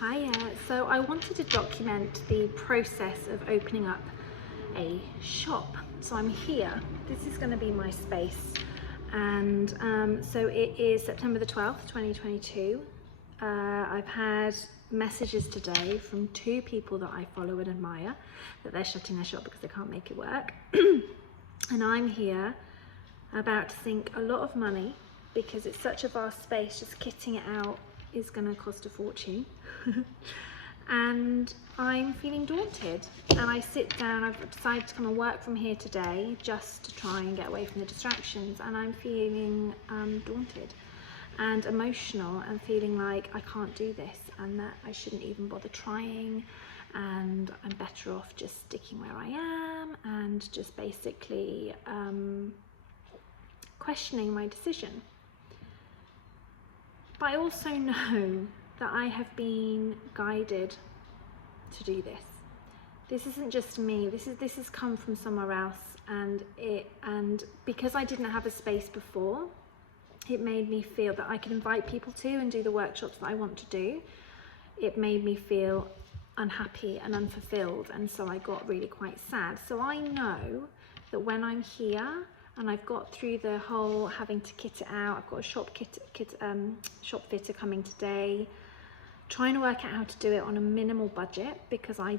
Hiya. So I wanted to document the process of opening up a shop. So I'm here. This is going to be my space. And so it is September the 12th, 2022. I've had messages today from two people that I follow and admire that they're shutting their shop because they can't make it work. And I'm here about to sink a lot of money because it's such a vast space. Just kitting it out is going to cost a fortune. And I'm feeling daunted, and I sit down. I've decided to come and work from here today just to try and get away from the distractions, and I'm feeling daunted and emotional and feeling like I can't do this and that I shouldn't even bother trying, and I'm better off just sticking where I am and just basically questioning my decision. But I also know that I have been guided to do this. This isn't just me. This has come from somewhere else, and because I didn't have a space before, it made me feel that I could invite people to and do the workshops that I want to do. It made me feel unhappy and unfulfilled, and so I got really quite sad. So I know that when I'm here and I've got through the whole having to kit it out, I've got a shop fitter coming today, trying to work out how to do it on a minimal budget because I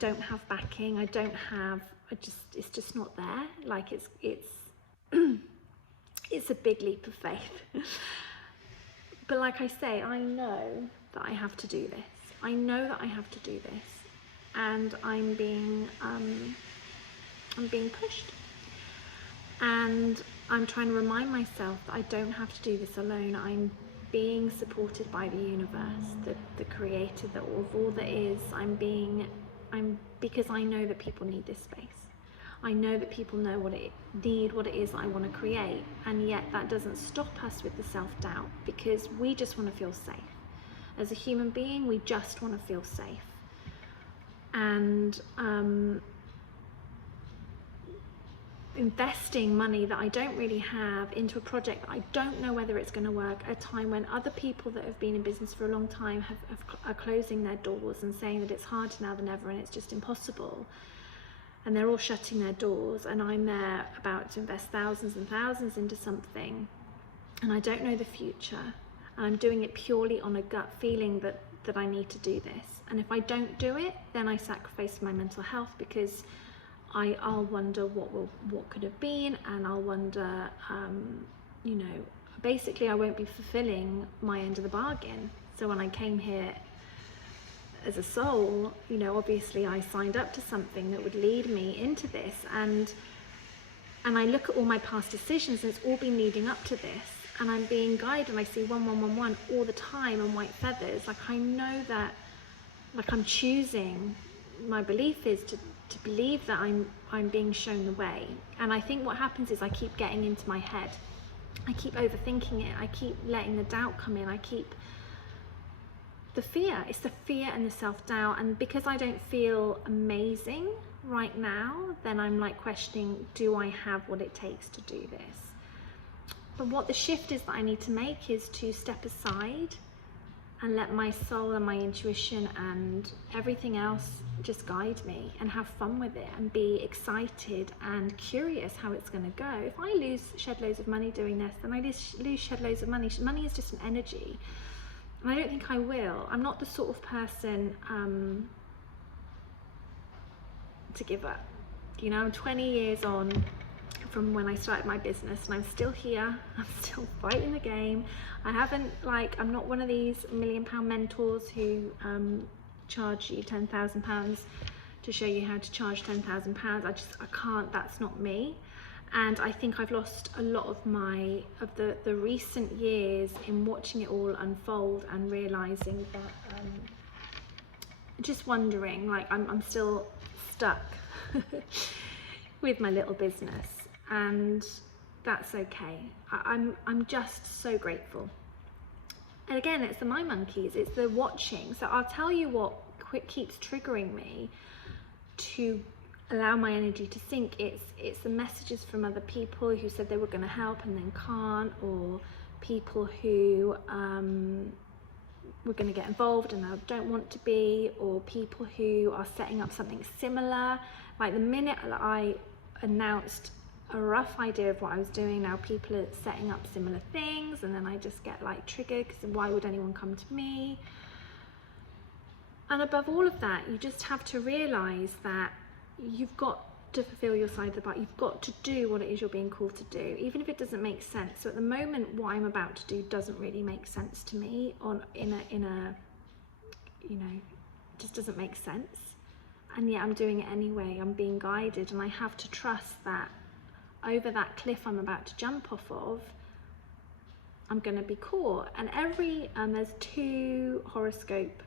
don't have backing. It's just not there. Like it's a big leap of faith. But like I say, I know that I have to do this. I know that I have to do this, and I'm being pushed. And I'm trying to remind myself that I don't have to do this alone. I'm being supported by the universe, the creator of all that is. Because I know that people need this space. I know that people know what it is I want to create, and yet that doesn't stop us with the self-doubt, because we just want to feel safe. As a human being, we just want to feel safe. And investing money that I don't really have into a project that I don't know whether it's going to work at a time when other people that have been in business for a long time are closing their doors and saying that it's harder now than ever and it's just impossible, and they're all shutting their doors, and I'm there about to invest thousands and thousands into something, and I don't know the future, and I'm doing it purely on a gut feeling that I need to do this. And if I don't do it, then I sacrifice my mental health, because I'll wonder what could have been, and I'll wonder, basically I won't be fulfilling my end of the bargain. So when I came here as a soul, obviously I signed up to something that would lead me into this, and I look at all my past decisions, and it's all been leading up to this, and I'm being guided, and I see 1111 all the time and white feathers. Like, I know that, like, I'm choosing, my belief is to believe that I'm being shown the way. And I think what happens is I keep getting into my head. I keep overthinking it. I keep letting the doubt come in. I keep the fear. It's the fear and the self-doubt. And because I don't feel amazing right now, then I'm like questioning, do I have what it takes to do this? But what the shift is that I need to make is to step aside and let my soul and my intuition and everything else just guide me, and have fun with it, and be excited and curious how it's going to go. If I shed loads of money doing this, then I shed loads of money. Money is just an energy, and I don't think I will. I'm not the sort of person to give up. I'm 20 years on from when I started my business, and I'm still here. I'm still fighting the game. I'm not one of these £1 million mentors who charge you £10,000 to show you how to charge £10,000. I can't. That's not me. And I think I've lost a lot of the recent years in watching it all unfold and realizing that, just wondering, like, I'm still stuck with my little business. And that's okay. I'm just so grateful. And again, it's the my monkeys, it's the watching. So I'll tell you what keeps triggering me to allow my energy to sink. It's the messages from other people who said they were going to help and then can't, or people who were going to get involved and I don't want to be, or people who are setting up something similar. Like the minute that I announced a rough idea of what I was doing, now people are setting up similar things, and then I just get like triggered because why would anyone come to me? And above all of that, you just have to realize that you've got to fulfill your side of the bark. You've got to do what it is you're being called to do, even if it doesn't make sense. So at the moment, what I'm about to do doesn't really make sense to me in a you know, just doesn't make sense. And yet I'm doing it anyway. I'm being guided, and I have to trust that over that cliff I'm about to jump off of, I'm going to be caught. And there's 2 horoscope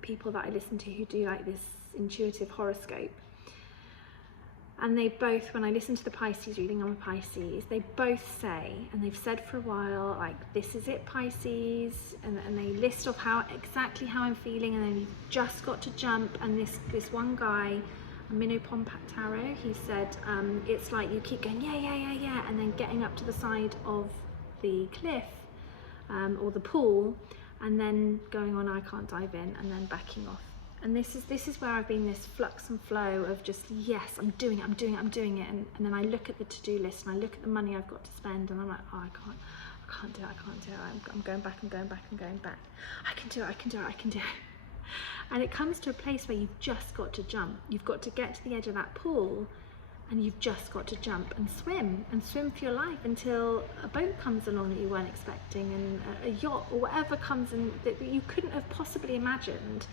people that I listen to who do like this intuitive horoscope, and they both, when I listen to the Pisces reading, I'm a Pisces, they both say, and they've said for a while, like, this is it, Pisces, and they list off exactly how I'm feeling, and then you've just got to jump. And this one guy, Minnow Pompat Tarot, he said, it's like you keep going yeah, and then getting up to the side of the cliff or the pool, and then going on, I can't dive in, and then backing off. And this is where I've been, this flux and flow of just, yes, I'm doing it, and then I look at the to-do list, and I look at the money I've got to spend, and I'm like, oh, I can't do it, I'm going back, I can do it. And it comes to a place where you've just got to jump. You've got to get to the edge of that pool, and you've just got to jump and swim for your life until a boat comes along that you weren't expecting, and a yacht or whatever comes in that you couldn't have possibly imagined.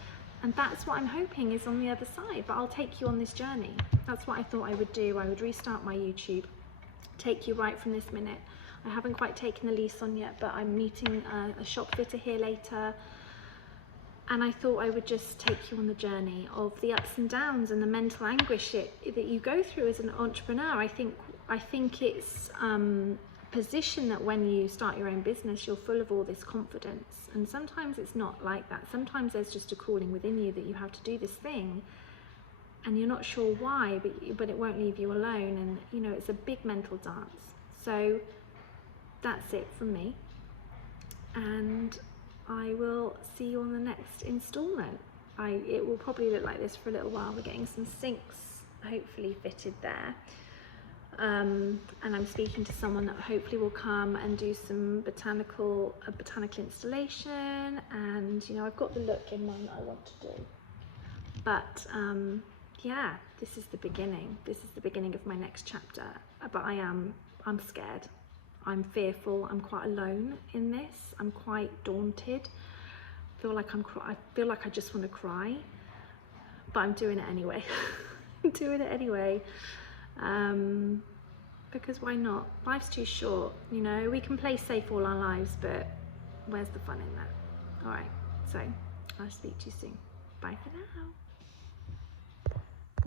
And that's what I'm hoping is on the other side. But I'll take you on this journey. That's what I thought I would do. I would restart my YouTube, take you right from this minute. I haven't quite taken the lease on yet, but I'm meeting a shop fitter here later. And I thought I would just take you on the journey of the ups and downs and the mental anguish that you go through as an entrepreneur. I think it's position that when you start your own business, you're full of all this confidence, and sometimes it's not like that. Sometimes there's just a calling within you that you have to do this thing, and you're not sure why, but it won't leave you alone. And you know, it's a big mental dance. So that's it from me, and I will see you on the next installment. It will probably look like this for a little while. We're getting some sinks hopefully fitted there. And I'm speaking to someone that hopefully will come and do some botanical installation, and you know, I've got the look in mind that I want to do. But yeah, this is the beginning. This is the beginning of my next chapter. But I'm scared. I'm fearful. I'm quite alone in this. I'm quite daunted. I feel like I just want to cry, but I'm doing it anyway. I'm doing it anyway. Because why not? Life's too short, you know. We can play safe all our lives, but where's the fun in that? All right, so I'll speak to you soon. Bye for now.